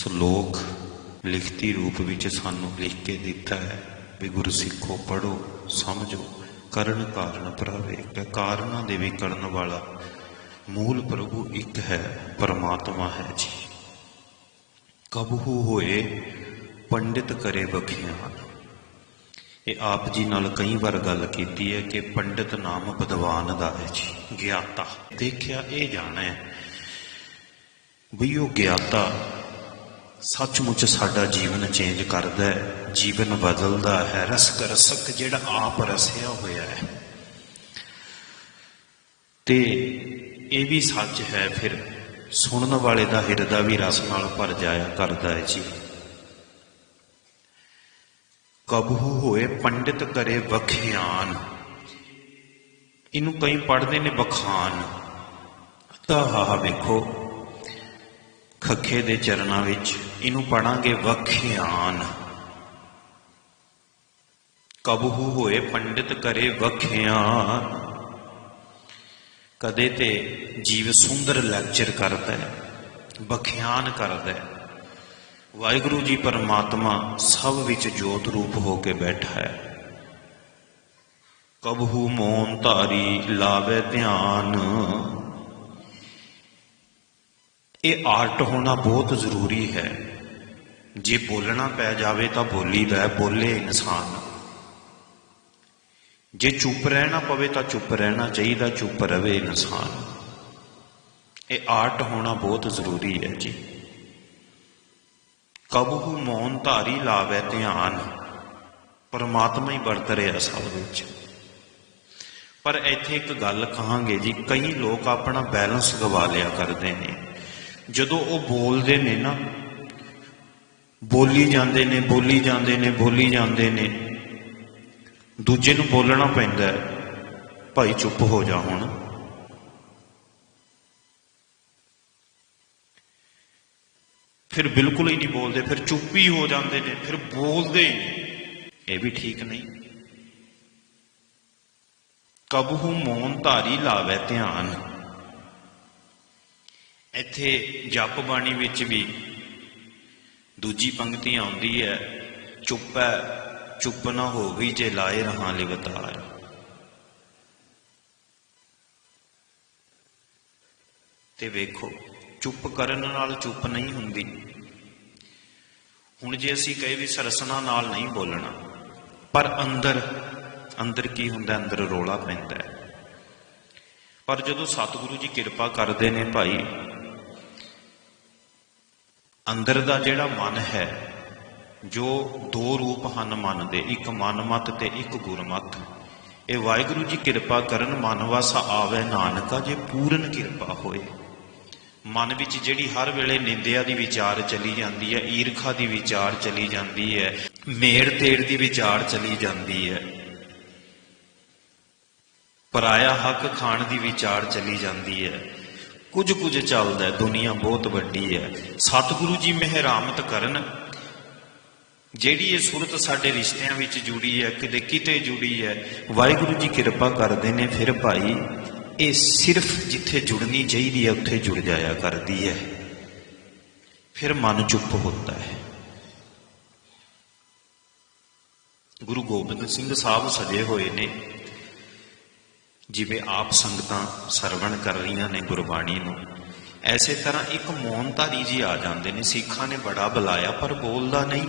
ਸ਼ਲੋਕ ਲਿਖਤੀ ਰੂਪ ਵਿੱਚ ਸਾਨੂੰ ਲਿਖ ਕੇ ਦਿੱਤਾ ਹੈ ਵੀ ਗੁਰੂ ਸਿੱਖੋ ਪੜੋ ਸਮਝੋ, ਕਰਨ ਕਾਰਨ ਪ੍ਰਵੇ ਕਾਰਨਾਂ ਦੇ ਵੀ ਕਰਨ ਵਾਲਾ ਮੂਲ ਪ੍ਰਭੂ ਇੱਕ ਹੈ, ਪਰਮਾਤਮਾ ਹੈ ਜੀ। ਕਬਹੂ ਹੋਏ ਪੰਡਿਤ ਕਰੇ ਬਖਿਆਨ ਇਹ ਆਪ ਜੀ ਨਾਲ ਕਈ ਵਾਰ ਗੱਲ ਕੀਤੀ ਹੈ ਕਿ ਪੰਡਿਤ ਨਾਮ ਵਿਦਵਾਨ ਦਾ ਹੈ ਜੀ, ਗਿਆਤਾ। ਦੇਖਿਆ, ਇਹ ਜਾਣਾ ਹੈ ਵੀ ਉਹ ਗਿਆਤਾ ਸੱਚਮੁੱਚ ਸਾਡਾ ਜੀਵਨ ਚੇਂਜ ਕਰਦਾ ਹੈ, ਜੀਵਨ ਬਦਲਦਾ ਹੈ ਰਸਕ ਰਸਕ ਜਿਹੜਾ ਆਪ ਰਸਿਆ ਹੋਇਆ ਹੈ। ਤੇ ਇਹ ਵੀ ਸੱਚ ਹੈ, ਫਿਰ ਸੁਣਨ ਵਾਲੇ ਦਾ ਹਿਰਦਾ ਵੀ ਰਸ ਨਾਲ ਭਰ ਜਾਇਆ ਕਰਦਾ ਹੈ ਜੀ। ਕਬਹੂ ਹੋਏ ਪੰਡਿਤ ਕਰੇ ਵਖਿਆਨ, ਇਹਨੂੰ ਕਈ ਪੜ੍ਹਦੇ ਨੇ ਬਖਾਨ ਤਾਂ ਆਹ ਵੇਖੋ, ਖੱਖੇ ਦੇ ਚਰਨਾਂ ਵਿੱਚ ਇਹਨੂੰ ਪੜਾਂਗੇ ਵਖਿਆਨ। ਕਬਹੂ ਹੋਏ ਪੰਡਿਤ ਕਰੇ ਵਖਿਆਨ। ਕਦੇ ਤੇ ਜੀਵ ਸੁੰਦਰ ਲੈਕਚਰ ਕਰਦਾ ਹੈ, ਵਖਿਆਨ ਕਰਦਾ ਹੈ। ਵਾਹਿਗੁਰੂ ਜੀ ਪਰਮਾਤਮਾ ਸਭ ਵਿੱਚ ਜੋਤ ਰੂਪ ਹੋ ਕੇ ਬੈਠਾ ਹੈ। ਕਬਹੂ ਮੋਨ ਧਾਰੀ ਲਾਵੇ ਧਿਆਨ। ਇਹ ਆਰਟ ਹੋਣਾ ਬਹੁਤ ਜ਼ਰੂਰੀ ਹੈ। ਜੇ ਬੋਲਣਾ ਪੈ ਜਾਵੇ ਤਾਂ ਬੋਲੀਦਾ ਹੈ, ਬੋਲੇ ਇਨਸਾਨ। ਜੇ ਚੁੱਪ ਰਹਿਣਾ ਪਵੇ ਤਾਂ ਚੁੱਪ ਰਹਿਣਾ ਚਾਹੀਦਾ, ਚੁੱਪ ਰਵੇ ਇਨਸਾਨ। ਇਹ ਆਰਟ ਹੋਣਾ ਬਹੁਤ ਜ਼ਰੂਰੀ ਹੈ ਜੀ। ਕਬਹੂ ਮੌਨ ਧਾਰੀ ਲਾਵੇ ਧਿਆਨ। ਪਰਮਾਤਮਾ ਹੀ ਵਰਤ ਰਿਹਾ ਸਭ ਵਿੱਚ। ਪਰ ਇੱਥੇ ਇੱਕ ਗੱਲ ਕਹਾਂਗੇ ਜੀ, ਕਈ ਲੋਕ ਆਪਣਾ ਬੈਲੈਂਸ ਗਵਾ ਲਿਆ ਕਰਦੇ ਨੇ। ਜਦੋਂ ਉਹ ਬੋਲਦੇ ਨੇ ਨਾ ਬੋਲੀ ਜਾਂਦੇ ਨੇ, ਬੋਲੀ ਜਾਂਦੇ ਨੇ, ਬੋਲੀ ਜਾਂਦੇ ਨੇ। ਦੂਜੇ ਨੂੰ ਬੋਲਣਾ ਪੈਂਦਾ ਹੈ, ਭਾਈ ਚੁੱਪ ਹੋ ਜਾ ਹੁਣ। ਫਿਰ ਬਿਲਕੁਲ ਹੀ ਨਹੀਂ ਬੋਲਦੇ, ਫਿਰ ਚੁੱਪ ਹੀ ਹੋ ਜਾਂਦੇ ਨੇ, ਫਿਰ ਬੋਲਦੇ ਹੀ ਇਹ ਵੀ ਠੀਕ ਨਹੀਂ। ਕਬਹੂ ਮੌਨ ਧਾਰੀ ਲਾਵੇ ਧਿਆਨ। ਇੱਥੇ ਜਪ ਬਾਣੀ ਵਿੱਚ ਵੀ ਦੂਜੀ ਪੰਕਤੀ ਆਉਂਦੀ ਹੈ, ਚੁੱਪ ਹੈ, ਚੁੱਪ ਨਾ ਹੋਵੀ ਜੇ ਲਾਏ ਰਹਾ ਲਿਵਤਾਰ। ਤੇ ਵੇਖੋ, ਚੁੱਪ ਕਰਨ ਨਾਲ ਚੁੱਪ ਨਹੀਂ ਹੁੰਦੀ। ਹੁਣ ਜੇ ਅਸੀਂ ਕਹੇ ਵੀ ਸਰਸਨਾ ਨਾਲ ਨਹੀਂ ਬੋਲਣਾ, ਪਰ ਅੰਦਰ ਅੰਦਰ ਕੀ ਹੁੰਦਾ, ਅੰਦਰ ਰੋਲਾ ਪੈਂਦਾ ਹੈ। ਪਰ ਜਦੋਂ ਸਤਿਗੁਰੂ ਜੀ ਕਿਰਪਾ ਕਰਦੇ ਨੇ ਭਾਈ ਅੰਦਰ ਦਾ ਜਿਹੜਾ ਮਨ ਹੈ, ਜੋ ਦੋ ਰੂਪ ਹਨ ਮਨ ਦੇ, ਇੱਕ ਮਨਮਤ ਤੇ ਇੱਕ ਗੁਰਮਤ। ਇਹ ਵਾਹਿਗੁਰੂ ਜੀ ਕਿਰਪਾ ਕਰਨ, ਮਨ ਵਸ ਆਵੇ ਨਾਨਕਾ, ਜੇ ਪੂਰਨ ਕਿਰਪਾ ਹੋਏ। ਮਨ ਵਿੱਚ ਜਿਹੜੀ ਹਰ ਵੇਲੇ ਨਿੰਦਿਆ ਦੀ ਵਿਚਾਰ ਚਲੀ ਜਾਂਦੀ ਹੈ, ਈਰਖਾ ਦੀ ਵਿਚਾਰ ਚਲੀ ਜਾਂਦੀ ਹੈ, ਮੇੜ ਤੇੜ ਦੀ ਵਿਚਾਰ ਚਲੀ ਜਾਂਦੀ ਹੈ। ਪਰਾਇਆ ਹੱਕ ਖਾਣ ਦੀ ਵਿਚਾਰ ਚਲੀ ਜਾਂਦੀ ਹੈ। ਕੁਝ ਕੁਝ ਚੱਲਦਾ ਦੁਨੀਆ ਬਹੁਤ ਵੱਡੀ ਹੈ। ਸਤਿਗੁਰੂ ਜੀ ਮਿਹਰਾਮਤ ਕਰਨ। ਜਿਹੜੀ ਇਹ ਸੂਰਤ ਸਾਡੇ ਰਿਸ਼ਤਿਆਂ ਵਿੱਚ ਜੁੜੀ ਹੈ, ਕਿਤੇ ਕਿਤੇ ਜੁੜੀ ਹੈ, ਵਾਹਿਗੁਰੂ ਜੀ ਕਿਰਪਾ ਕਰਦੇ ਨੇ, ਫਿਰ ਭਾਈ, ਇਹ ਸਿਰਫ ਜਿੱਥੇ ਜੁੜਨੀ ਚਾਹੀਦੀ ਹੈ, ਉੱਥੇ ਜੁੜ ਜਾਇਆ ਕਰਦੀ ਹੈ। ਫਿਰ ਮਨ ਚੁੱਪ ਹੁੰਦਾ ਹੈ। ਗੁਰੂ ਗੋਬਿੰਦ ਸਿੰਘ ਸਾਹਿਬ ਸਜੇ ਹੋਏ ਨੇ। ਜਿਵੇਂ ਆਪ ਸੰਗਤਾਂ ਸਰਵਣ ਕਰ ਰਹੀਆਂ ਨੇ ਗੁਰਬਾਣੀ ਨੂੰ, ਐਸੇ ਤਰ੍ਹਾਂ ਇੱਕ ਮੌਨਧਾਰੀ ਜੀ ਆ ਜਾਂਦੇ ਨੇ, ਸਿੱਖਾਂ ਨੇ ਬੜਾ ਬੁਲਾਇਆ ਪਰ ਬੋਲਦਾ ਨਹੀਂ।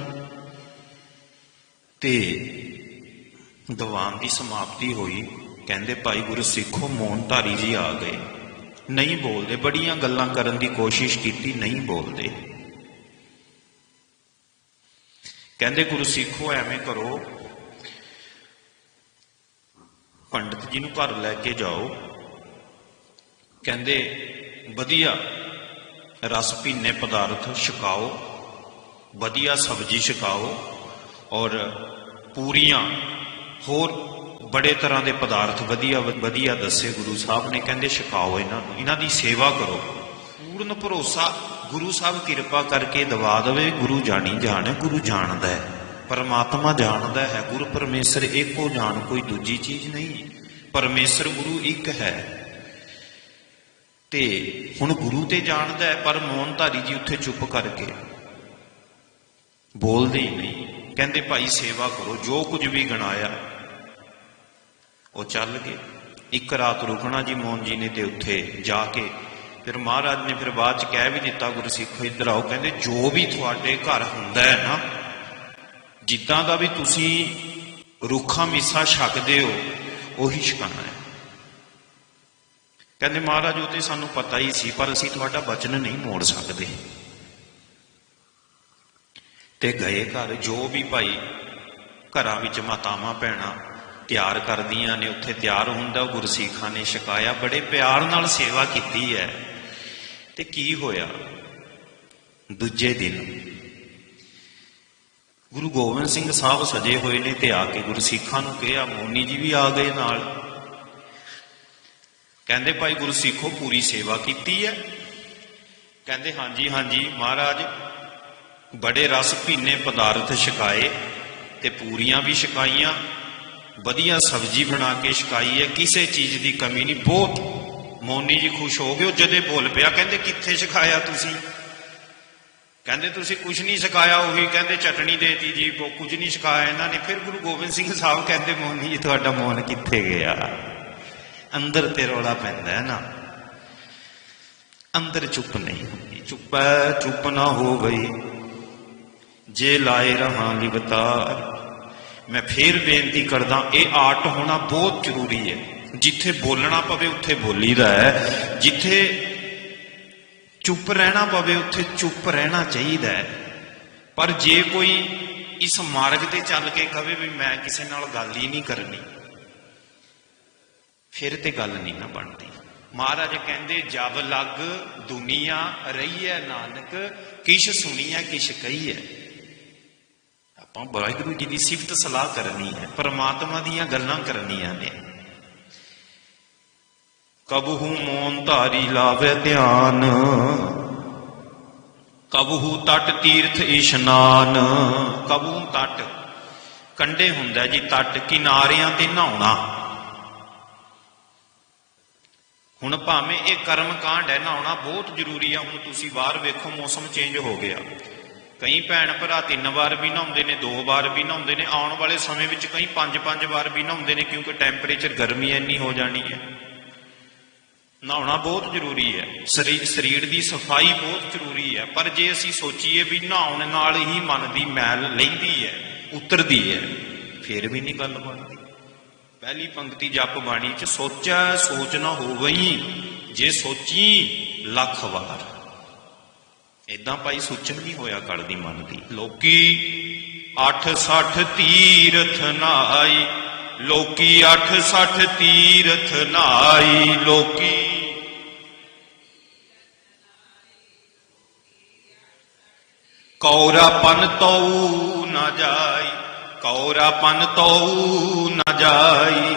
ਤੇ ਦੀਵਾਨ ਦੀ ਸਮਾਪਤੀ ਹੋਈ, ਕਹਿੰਦੇ ਭਾਈ ਗੁਰੂ ਸਿੱਖੋ ਮੌਨਧਾਰੀ ਜੀ ਆ ਗਏ। ਨਹੀਂ ਬੋਲਦੇ, ਬੜੀਆਂ ਗੱਲਾਂ ਕਰਨ ਦੀ ਕੋਸ਼ਿਸ਼ ਕੀਤੀ, ਨਹੀਂ ਬੋਲਦੇ। ਕਹਿੰਦੇ ਗੁਰੂ ਸਿੱਖੋ, ਐਵੇਂ ਕਰੋ ਪੰਡਤ ਜੀ ਨੂੰ ਘਰ ਲੈ ਕੇ ਜਾਓ। ਕਹਿੰਦੇ, ਵਧੀਆ, ਰਸ ਪੀਨੇ ਪਦਾਰਥ ਛਕਾਓ, ਵਧੀਆ ਸਬਜ਼ੀ ਛਕਾਓ ਔਰ ਪੂਰੀਆਂ ਹੋਰ ਬੜੇ ਤਰ੍ਹਾਂ ਦੇ ਪਦਾਰਥ ਵਧੀਆ ਵਧੀਆ ਦੱਸੇ ਗੁਰੂ ਸਾਹਿਬ ਨੇ। ਕਹਿੰਦੇ, ਛਕਾਓ ਇਹਨਾਂ ਨੂੰ, ਇਹਨਾਂ ਦੀ ਸੇਵਾ ਕਰੋ। ਪੂਰਨ ਭਰੋਸਾ, ਗੁਰੂ ਸਾਹਿਬ ਕਿਰਪਾ ਕਰਕੇ ਦਵਾ ਦੇਵੇ, ਗੁਰੂ ਜਾਣੀ ਜਾਣ, ਗੁਰੂ ਜਾਣਦਾ ਹੈ। ਪਰਮਾਤਮਾ ਜਾਣਦਾ ਹੈ, ਗੁਰੂ ਪਰਮੇਸ਼ਰ ਇੱਕੋ ਜਾਣ ਕੋਈ ਦੂਜੀ ਚੀਜ਼ ਨਹੀਂ ਪਰਮੇਸ਼ਰ ਗੁਰੂ ਇੱਕ ਹੈ। ਤੇ ਹੁਣ ਗੁਰੂ ਤੇ ਜਾਣਦਾ ਹੈ, ਪਰ ਮੌਨਧਾਰੀ ਜੀ ਉੱਥੇ ਚੁੱਪ ਕਰਕੇ ਬੋਲਦੇ ਹੀ ਨਹੀਂ। ਕਹਿੰਦੇ, ਭਾਈ, ਸੇਵਾ ਕਰੋ, ਜੋ ਕੁਝ ਵੀ ਗਣਾਇਆ, ਉਹ ਚੱਲ ਗਏ। ਇੱਕ ਰਾਤ ਰੁਕਣਾ ਜੀ ਮੋਹਨ ਜੀ ਨੇ ਤੇ ਉੱਥੇ ਜਾ ਕੇ ਫਿਰ ਮਹਾਰਾਜ ਨੇ ਫਿਰ ਬਾਅਦ ਚ ਕਹਿ ਵੀ ਦਿੱਤਾ ਗੁਰਸਿੱਖੋ, ਇੱਧਰ ਆਓ। ਕਹਿੰਦੇ, ਜੋ ਵੀ ਤੁਹਾਡੇ ਘਰ ਹੁੰਦਾ ਹੈ ਨਾ ਜਿੱਦਾਂ ਦਾ ਵੀ ਤੁਸੀਂ ਰੁੱਖਾ ਮਿੱਸਾ ਛਕਦੇ ਹੋ, ਉਹੀ ਛਕਾਣਾ ਹੈ। ਕਹਿੰਦੇ ਮਹਾਰਾਜ, ਉਹ ਤੇ ਸਾਨੂੰ ਪਤਾ ਹੀ ਸੀ, ਪਰ ਅਸੀਂ ਤੁਹਾਡਾ ਬਚਨ ਨਹੀਂ ਮੋੜ ਸਕਦੇ। ਤੇ ਗਏ ਘਰ, ਜੋ ਵੀ ਭਾਈ ਘਰਾਂ ਵਿੱਚ ਮਾਤਾਵਾਂ, ਭੈਣਾਂ ਤਿਆਰ ਕਰਦੀਆਂ ਨੇ, ਉੱਥੇ ਤਿਆਰ ਹੁੰਦਾ, ਉਹ ਗੁਰਸਿੱਖਾਂ ਨੇ ਛਕਾਇਆ, ਬੜੇ ਪਿਆਰ ਨਾਲ ਸੇਵਾ ਕੀਤੀ ਹੈ। ਤੇ ਕੀ ਹੋਇਆ? ਦੂਜੇ ਦਿਨ ਗੁਰੂ ਗੋਬਿੰਦ ਸਿੰਘ ਸਾਹਿਬ ਸਜੇ ਹੋਏ ਨੇ ਤੇ ਆ ਕੇ ਗੁਰੂ ਸਿੱਖਾਂ ਨੂੰ ਕਿਹਾ, ਮੋਨੀ ਜੀ ਵੀ ਆ ਗਏ ਨਾਲ। ਕਹਿੰਦੇ, ਭਾਈ ਗੁਰੂ ਸਿੱਖੋ ਪੂਰੀ ਸੇਵਾ ਕੀਤੀ ਹੈ? ਕਹਿੰਦੇ, ਹਾਂਜੀ ਹਾਂਜੀ, ਮਹਾਰਾਜ। ਬੜੇ ਰਸ ਭੀਨੇ ਪਦਾਰਥ ਛਕਾਏ ਤੇ ਪੂਰੀਆਂ ਵੀ ਛਕਾਈਆਂ। ਵਧੀਆ ਸਬਜ਼ੀ ਬਣਾ ਕੇ ਛਕਾਈ ਹੈ, ਕਿਸੇ ਚੀਜ਼ ਦੀ ਕਮੀ ਨਹੀਂ। ਬਹੁਤ, ਮੋਨੀ ਜੀ ਖੁਸ਼ ਹੋ ਗਏ। ਉਹ ਜਦੇ ਬੋਲ ਪਿਆ, ਕਹਿੰਦੇ, ਕਿੱਥੇ ਛਕਾਇਆ ਤੁਸੀਂ? ਕਹਿੰਦੇ ਤੁਸੀਂ ਕੁਝ ਨਹੀਂ ਛਕਾਇਆ ਉਹੀ ਕਹਿੰਦੇ ਚਟਣੀ ਦੇਤੀ ਜੀ, ਉਹ ਕੁਝ ਨਹੀਂ ਸਿਖਾਇਆ ਇਹਨਾਂ ਨੇ। ਫਿਰ ਗੁਰੂ ਗੋਬਿੰਦ ਸਿੰਘ ਸਾਹਿਬ ਕਹਿੰਦੇ ਮੋਨੀ ਜੀ, ਤੁਹਾਡਾ ਮੋਨ ਕਿੱਥੇ ਗਿਆ? ਅੰਦਰ ਤੇ ਰੌਲਾ ਪੈਂਦਾ ਹੈ ਨਾ। ਅੰਦਰ ਚੁੱਪ ਨਹੀਂ ਹੁੰਦੀ। ਚੁੱਪ ਹੈ, ਚੁੱਪ ਨਾ ਹੋ ਗਈ। ਜੇ ਲਾਏ ਰਹਾ ਲਿਵਤਾਰ। ਮੈਂ ਫੇਰ ਬੇਨਤੀ ਕਰਦਾ, ਇਹ ਆਰਟ ਹੋਣਾ ਬਹੁਤ ਜ਼ਰੂਰੀ ਹੈ। ਜਿੱਥੇ ਬੋਲਣਾ ਪਵੇ, ਉੱਥੇ ਬੋਲੀਦਾ ਹੈ। ਜਿੱਥੇ ਚੁੱਪ ਰਹਿਣਾ ਪਵੇ, ਉੱਥੇ ਚੁੱਪ ਰਹਿਣਾ ਚਾਹੀਦਾ ਪਰ ਜੇ ਕੋਈ ਇਸ ਮਾਰਗ ਤੇ ਚੱਲ ਕੇ ਕਵੇ ਵੀ ਮੈਂ ਕਿਸੇ ਨਾਲ ਗੱਲ ਹੀ ਨਹੀਂ ਕਰਨੀ, ਫਿਰ ਤੇ ਗੱਲ ਨਹੀਂ ਨਾ ਬਣਦੀ। ਮਹਾਰਾਜ ਕਹਿੰਦੇ, ਜਬ ਲੱਗ ਦੁਨੀਆ ਰਹੀ ਹੈ ਨਾਨਕ, ਕਿਛ ਸੁਣੀਐ, ਕਿਛ ਕਹੀਐ। ਆਪਾਂ ਵਾਹਿਗੁਰੂ ਜੀ ਦੀ ਸਿਫਤ ਸਲਾਹ ਕਰਨੀ ਹੈ, ਪਰਮਾਤਮਾ ਦੀਆਂ ਗੱਲਾਂ ਕਰਨੀਆਂ ਨੇ। ਕਬਹੂ ਮੋਨ ਧਾਰੀ ਲਾਵੇ ਧਿਆਨ ਕਬਹੂ ਤਟ ਤੀਰਥ ਇਸ਼ਨਾਨ ਕਬਹੂ ਤਟ ਕੰਡੇ ਹੁੰਦਾ ਜੀ, ਤਟ ਕਿਨਾਰਿਆਂ ਤੇ ਨਹਾਉਣਾ। ਹੁਣ ਭਾਵੇਂ ਇਹ ਕਰਮ ਕਾਂਡ ਹੈ, ਨਹਾਉਣਾ ਬਹੁਤ ਜ਼ਰੂਰੀ ਆ, ਹੁਣ ਤੁਸੀਂ ਬਾਹਰ ਵੇਖੋ, ਮੌਸਮ ਚੇਂਜ ਹੋ ਗਿਆ। ਕਈ ਭੈਣ ਭਰਾ ਤਿੰਨ ਵਾਰ ਵੀ ਨਹਾਉਂਦੇ ਨੇ, ਦੋ ਵਾਰ ਵੀ ਨਹਾਉਂਦੇ ਨੇ, ਆਉਣ ਵਾਲੇ ਸਮੇਂ ਵਿੱਚ ਕਈ ਪੰਜ ਪੰਜ ਵਾਰ ਵੀ ਨਹਾਉਂਦੇ ਨੇ, ਕਿਉਂਕਿ ਟੈਂਪਰੇਚਰ ਗਰਮੀ ਇੰਨੀ ਹੋ ਜਾਣੀ ਹੈ। ਨਹਾਉਣਾ ਬਹੁਤ ਜ਼ਰੂਰੀ ਹੈ। ਸਰੀ- ਸਰੀਰ ਦੀ ਸਫ਼ਾਈ ਬਹੁਤ ਜ਼ਰੂਰੀ ਹੈ। ਪਰ ਜੇ ਅਸੀਂ ਸੋਚੀਏ ਵੀ ਨਹਾਉਣ ਨਾਲ ਹੀ ਮਨ ਦੀ ਮੈਲ ਲੈਂਦੀ ਹੈ, ਉਤਰਦੀ ਹੈ, ਫਿਰ ਵੀ ਨਹੀਂ ਗੱਲ ਬਣਦੀ। ਪਹਿਲੀ ਪੰਕਤੀ ਜਪ ਬਾਣੀ ਚ ਸੋਚਿਆ ਸੋਚ ਨਾ ਹੋਵਈ, ਜੇ ਸੋਚੀ ਲੱਖ ਵਾਰ। ਇਦਾਂ ਭਾਈ ਸੋਚਣ ਨਹੀਂ ਹੋਇਆ ਕਰਦੀ ਮਨ ਦੀ। ਲੋਕੀ 860 ਤੀਰਥ ਨਾਈ, ਲੋਕੀ 860 ਤੀਰਥ ਨਾਈ, ਲੋਕੀ ਕੌਰਾ ਪਨ ਤਉ ਨਾ ਜਾਈ ਕੌਰਾ ਪਨ ਤਉ ਨਾ ਜਾਈ।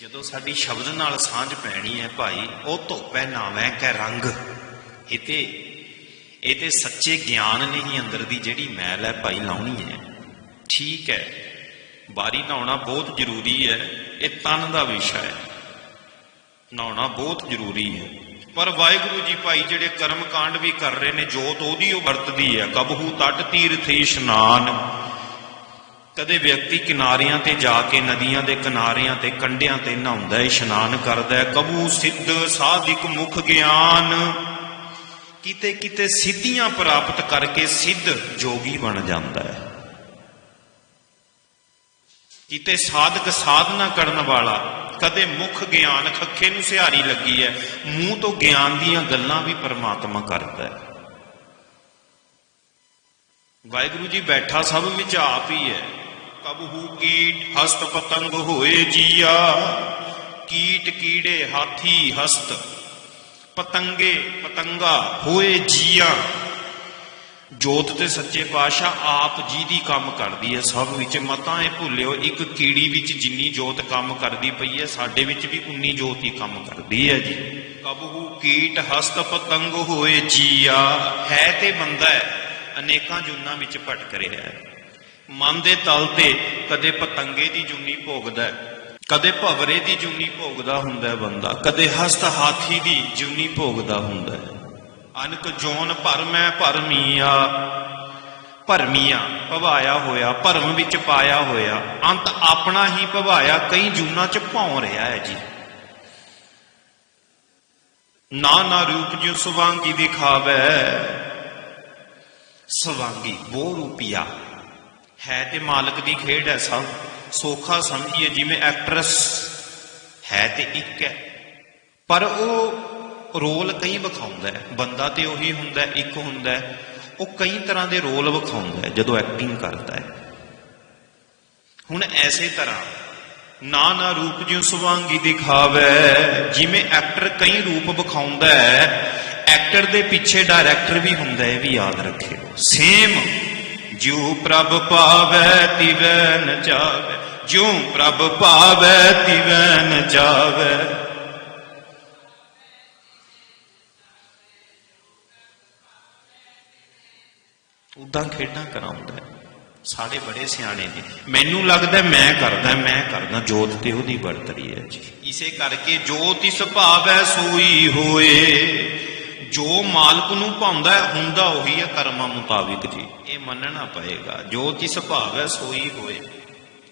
ਜਦੋਂ ਸਾਡੀ ਸ਼ਬਦ ਨਾਲ ਸਾਂਝ ਪੈਣੀ ਹੈ ਭਾਈ, ਉਹ ਧੋਪੈ ਨਾਵੇਂ ਕੈ ਰੰਗ। ਇਹ ਤੇ ਇਹ ਤੇ ਸੱਚੇ ਗਿਆਨ ਨੇ ਹੀ ਅੰਦਰ ਦੀ ਜਿਹੜੀ ਮੈਲ ਹੈ ਭਾਈ ਲਾਉਣੀ ਹੈ। ਠੀਕ ਹੈ ਬਾਰੀ ਨਹਾਉਣਾ ਬਹੁਤ ਜ਼ਰੂਰੀ ਹੈ, ਇਹ ਤਨ ਦਾ ਵਿਸ਼ਾ ਹੈ। ਨਹਾਉਣਾ ਬਹੁਤ ਜ਼ਰੂਰੀ ਹੈ। ਪਰ ਵਾਹਿਗੁਰੂ ਜੀ ਭਾਈ ਜਿਹੜੇ ਕਰਮ ਕਾਂਡ ਵੀ ਕਰ ਰਹੇ ਨੇ, ਜੋਤ ਉਹਦੀ ਉਹ ਵਰਤਦੀ ਹੈ। ਕਬਹੂ ਤਟ ਤੀਰਥ ਇਸ਼ਨਾਨ। ਕਦੇ ਵਿਅਕਤੀ ਕਿਨਾਰਿਆਂ ਤੇ ਜਾ ਕੇ, ਨਦੀਆਂ ਦੇ ਕਿਨਾਰਿਆਂ ਤੇ, ਕੰਢਿਆਂ ਤੇ ਨਹਾਉਂਦਾ ਹੈ ਇਸ਼ਨਾਨ ਕਰਦਾ ਹੈ। ਕਬੂ ਸਿੱਧ ਸਾਧਿਕ ਮੁਖ ਗਿਆਨ। ਕਿਤੇ ਕਿਤੇ ਸਿੱਧੀਆਂ ਪ੍ਰਾਪਤ ਕਰਕੇ ਸਿੱਧ ਜੋਗੀ ਬਣ ਜਾਂਦਾ ਹੈ। ਕਿਤੇ ਸਾਧਕ ਸਾਧਨਾ ਕਰਨ ਵਾਲਾ ਕਦੇ ਮੁਖ ਗਿਆਨ ਖੱਖੇ ਨੂੰ ਸਿਹਾਰੀ ਲੱਗੀ ਹੈ ਮੂੰਹ ਤੋਂ ਗਿਆਨ ਦੀਆਂ ਗੱਲਾਂ ਵੀ ਪਰਮਾਤਮਾ ਕਰਦਾ ਹੈ ਵਾਹਿਗੁਰੂ ਜੀ ਬੈਠਾ ਸਭ ਵਿੱਚ ਆਪ ਹੀ ਹੈ ਕਬਹੂ ਕੀਟ ਹਸਤ ਪਤੰਗ ਹੋਏ ਜੀਆ, ਕੀਟ ਕੀੜੇ ਹਾਥੀ ਹਸਤ, ਪਤੰਗੇ ਪਤੰਗਾ ਹੋਏ ਜੀਆ। ਜੋਤ ਤੇ ਸੱਚੇ ਪਾਤਸ਼ਾਹ ਆਪ ਜੀ ਦੀ ਕੰਮ ਕਰਦੀ ਹੈ। ਸਭ ਵਿੱਚ ਮਤਾਂ ਇਹ ਭੁੱਲਿਓ, ਇੱਕ ਕੀੜੀ ਵਿੱਚ ਜਿੰਨੀ ਜੋਤ ਕੰਮ ਕਰਦੀ ਪਈ ਹੈ, ਸਾਡੇ ਵਿੱਚ ਵੀ ਉਨੀ ਜੋਤ ਹੀ ਕੰਮ ਕਰਦੀ ਹੈ ਜੀ। ਕਬਹੂ ਕੀਟ ਹਸਤ ਪਤੰਗ ਹੋਏ ਜੀਆ, ਹੈ ਤੇ ਬੰਦਾ ਹੈ, ਅਨੇਕਾਂ ਜੁਨਾਂ ਵਿੱਚ ਭਟਕ ਰਿਹਾ ਹੈ। ਮਨ ਦੇ ਤਲ ਤੇ ਕਦੇ ਪਤੰਗੇ ਦੀ ਜੁਨੀ ਭੋਗਦਾ ਹੈ, ਕਦੇ ਭਵਰੇ ਦੀ ਜੂਨੀ ਭੋਗਦਾ ਹੁੰਦਾ ਹੈ ਬੰਦਾ, ਕਦੇ ਹਸਤ ਹਾਥੀ ਦੀ ਜੂਨੀ ਭੋਗਦਾ ਹੁੰਦਾ ਹੈ। ਅਨਕ ਜੋਨ ਭਰਮੈ ਭਰਮੀਆ ਭਰਮੀਆ, ਭਵਾਇਆ ਹੋਇਆ, ਭਰਮ ਵਿੱਚ ਪਾਇਆ ਹੋਇਆ। ਅੰਤ ਆਪਣਾ ਹੀ ਭਵਾਇਆ, ਕਈ ਜੂਨਾਂ ਚ ਭੌਂ ਰਿਹਾ ਹੈ ਜੀ। ਨਾ ਨਾ ਰੂਪ ਜਿਉ ਸੁਵਾਂਗੀ ਦਿਖਾਵੇ। ਸੁਵਾਂਗੀ ਉਹ ਰੂਪਿਆ। ਹੈ ਤੇ ਮਾਲਕ ਦੀ ਖੇਡ ਹੈ ਸਭ। ਸੋਖਾ ਸਮਝੀਏ ਜਿਵੇਂ ਐਕਟਰਸ ਹੈ ਤੇ ਇੱਕ ਹੈ। ਪਰ ਉਹ ਰੋਲ ਕਈ ਵਿਖਾਉਂਦਾ ਹੈ। ਬੰਦਾ ਤੇ ਉਹੀ ਹੁੰਦਾ ਇੱਕ ਹੁੰਦਾ ਹੈ। ਉਹ ਕਈ ਤਰ੍ਹਾਂ ਦੇ ਰੋਲ ਵਿਖਾਉਂਦਾ ਹੈ, ਜਦੋਂ ਐਕਟਿੰਗ ਕਰਦਾ ਹੈ। ਹੁਣ ਐਸੇ ਤਰ੍ਹਾਂ ਨਾ ਨਾ ਰੂਪ ਜਿਉ ਸੁਵਾਂਗੀ ਦਿਖਾਵੇ, ਜਿਵੇਂ ਐਕਟਰ ਕਈ ਰੂਪ ਵਿਖਾਉਂਦਾ ਹੈ ਐਕਟਰ ਦੇ ਪਿੱਛੇ ਡਾਇਰੈਕਟਰ ਵੀ ਹੁੰਦਾ ਹੈ ਵੀ ਯਾਦ ਰੱਖਿਓ। ਸੇਮ ਜਿਉ ਪ੍ਰਭ ਪਾਵੈ, ਤਿਵੈ ਨ ਜਾਵੇ ਜਿਉ ਪ੍ਰਭ ਪਾਵੈ, ਤਿਵੈ ਨ ਜਾਵੇ ਉਦਾਂ ਖੇਡਾਂ ਕਰਾਉਂਦਾ ਸਾਡੇ ਬੜੇ ਸਿਆਣੇ ਨੇ। ਮੈਨੂੰ ਲੱਗਦਾ ਮੈਂ ਕਰਦਾ ਮੈਂ ਕਰਦਾ। ਜੋਤ ਤੇ ਉਹਦੀ ਵਰਤਰੀ ਹੈ ਜੀ। ਇਸੇ ਕਰਕੇ ਜੋ ਤਿਸ ਭਾਵੈ ਸੋਈ ਹੋਏ। ਜੋ ਮਾਲਕ ਨੂੰ ਭਾਉਂਦਾ ਹੈ, ਹੁੰਦਾ ਉਹੀ ਹੈ ਕਰਮਾਂ ਮੁਤਾਬਿਕ ਜੀ। ਇਹ ਮੰਨਣਾ ਪਏਗਾ। ਜੋ ਤਿਸ ਭਾਵੈ ਸੋਈ ਹੋਏ।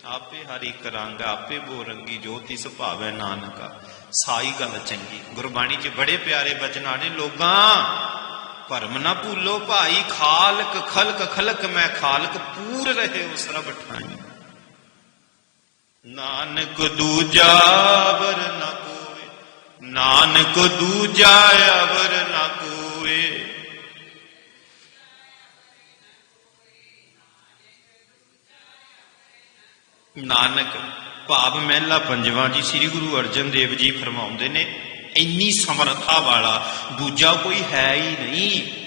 ਆਪੇ ਹਰ ਇੱਕ ਰੰਗ ਆਪੇ ਬੋ ਰੰਗੀ ਜੋ ਤਿਸ ਭਾਵੈ ਨਾਨਕਾ। ਸਾਈ ਗੱਲ ਚੰਗੀ। ਗੁਰਬਾਣੀ 'ਚ ਬੜੇ ਪਿਆਰੇ ਬਚਨ ਆਣੇ ਲੋਕਾਂ ਭਰਮ ਨਾ ਭੂਲੋ ਭਾਈ, ਖਾਲਕ ਖਲਕ ਖਲਕ ਮੈਂ ਖਾਲਕ, ਪੂਰ ਰਹੇ ਉਸ ਰਬ ਠਾਈ ਨਾਨਕ ਦੂਜਾ ਅਵਰ ਨਾ ਕੋਏ ਨਾਨਕ ਦੂਜਾ ਅਵਰ ਨਾ ਕੋਏ ਨਾਨਕ, ਭਾਵ ਮਹਿਲਾ ਪੰਜਵਾਂ ਜੀ, ਸ੍ਰੀ ਗੁਰੂ ਅਰਜਨ ਦੇਵ ਜੀ ਫਰਮਾਉਂਦੇ ਨੇ ਇੰਨੀ ਸਮਰੱਥਾ ਵਾਲਾ ਦੂਜਾ ਕੋਈ ਹੈ ਹੀ ਨਹੀਂ।